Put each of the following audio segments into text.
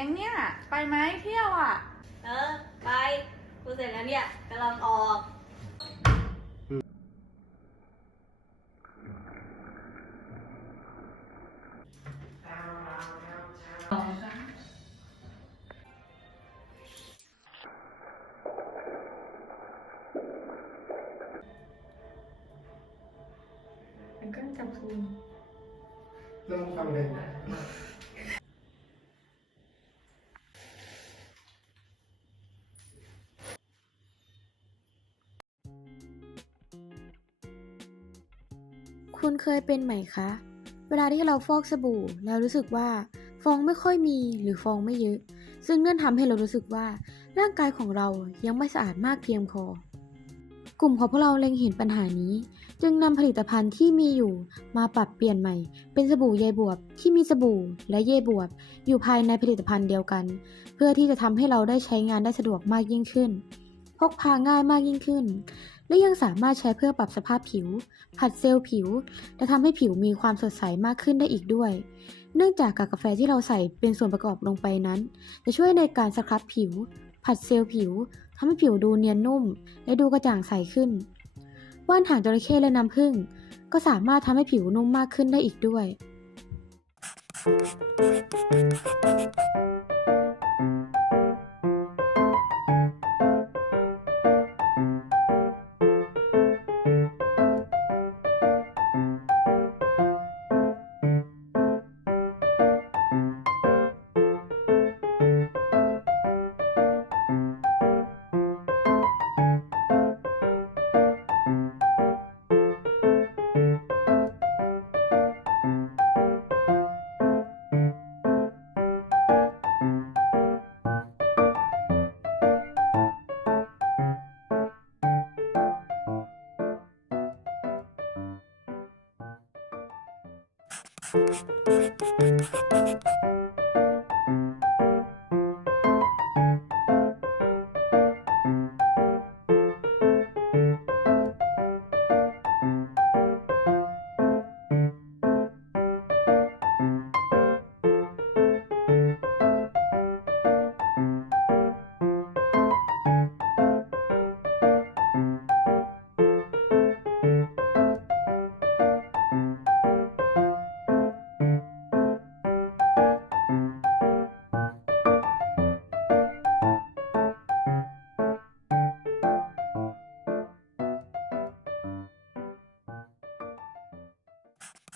ยังเนี่ย ไปไหมเที่ยวอะ เออ ไป กูเสร็จแล้วเนี่ยกำลังออก มันก็จับซูมเริ่มฟังเลย คุณเคยเป็นไหมคะ เวลาที่เราฟอกสบู่ แล้วรู้สึกว่าฟองไม่ค่อยมีหรือฟองไม่เยอะ ซึ่งนั่นทำให้เรารู้สึกว่าร่างกายของเรายังไม่สะอาดมากเพียงพอ กลุ่มของพวกเราเล็งเห็นปัญหานี้ จึงนำผลิตภัณฑ์ที่มีอยู่มาปรับเปลี่ยนใหม่ เป็นสบู่เยบวบที่มีสบู่และเยบวบ อยู่ภายในผลิตภัณฑ์เดียวกัน เพื่อที่จะทำให้เราได้ใช้งานได้สะดวกมากยิ่งขึ้น พกพาง่ายมากยิ่งขึ้น และยังสามารถใช้เพื่อปรับสภาพผิว ผัดเซลล์ผิว และทำให้ผิวมีความสดใสมากขึ้นได้อีกด้วย เนื่องจากกากกาแฟที่เราใส่เป็นส่วนประกอบลงไปนั้น จะช่วยในการสครับผิว ผัดเซลล์ผิวทำให้ผิวดูเนียนนุ่ม และดูกระจ่างใสขึ้น ว่านหางจระเข้และน้ำผึ้งก็สามารถทำให้ผิวนุ่มมากขึ้นได้อีกด้วย Thank you.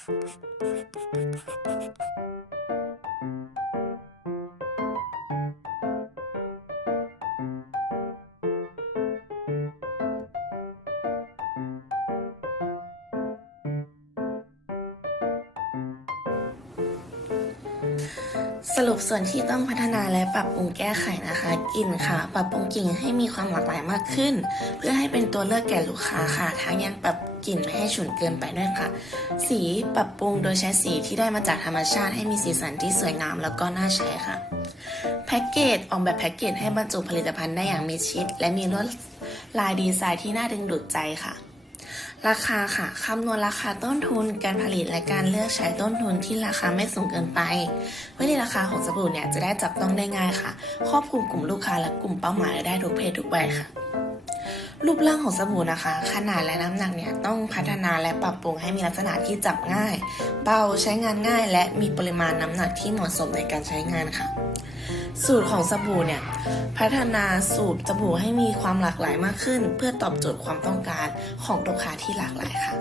สรุปส่วนที่ต้องพัฒนาและปรับปรุงแก้ไขนะคะกลิ่นค่ะ ปรับปรุงกลิ่นให้มีความหลากหลายมากขึ้น เพื่อให้เป็นตัวเลือกแก่ลูกค้าค่ะ ทั้งยังปรับกลิ่นไม่ให้ฉุนเกินไปด้วยค่ะ สีปรับปรุงโดยใช้สีที่ได้มาจากธรรมชาติให้มีสีสันที่สวยงามแล้วก็น่าใช้ค่ะ แพ็กเกจออกแบบแพ็กเกจให้บรรจุผลิตภัณฑ์ได้อย่างมีชิด และมีลวดลายดีไซน์ที่น่าดึงดูดใจค่ะ ราคาค่ะคำนวณราคาต้นทุนการผลิตและการเลือกใช้ต้นทุนที่ราคาไม่สูงเกินไปเพื่อที่ราคาของสบู่เนี่ยจะได้จับต้องได้ง่ายค่ะ ครอบคลุมกลุ่มลูกค้าและกลุ่มเป้าหมายได้ทุกเพศทุกวัยค่ะ รูปร่างของสบู่นะคะ ขนาดและน้ำหนักเนี่ยต้องพัฒนาและปรับปรุงให้มีลักษณะที่จับง่าย เบาใช้งานง่าย และมีปริมาณน้ำหนักที่เหมาะสมในการใช้งานค่ะ สูตรของสบู่เนี่ยพัฒนาสูตรสบู่ให้มีความหลากหลายมากขึ้น เพื่อตอบโจทย์ความต้องการของลูกค้าที่หลากหลายค่ะ